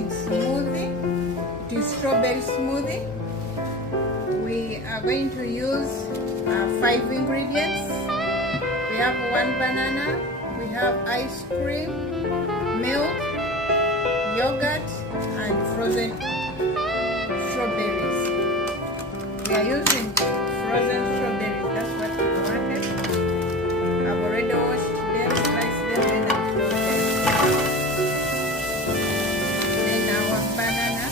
making smoothie. It is strawberry smoothie. We are going to use 5 ingredients. We have 1 banana, we have ice cream, milk, yogurt, and frozen strawberries. We are using frozen strawberries. That's what we wanted. I've already washed them, sliced them, and frozen. Then our banana.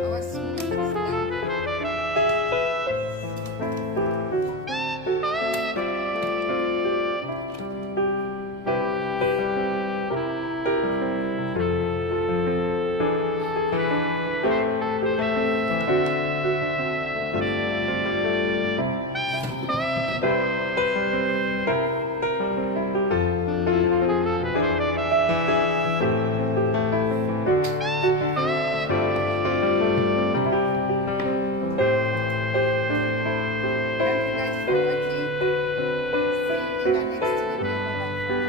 Our smoothie is done. Thank you guys for watching. See you in the next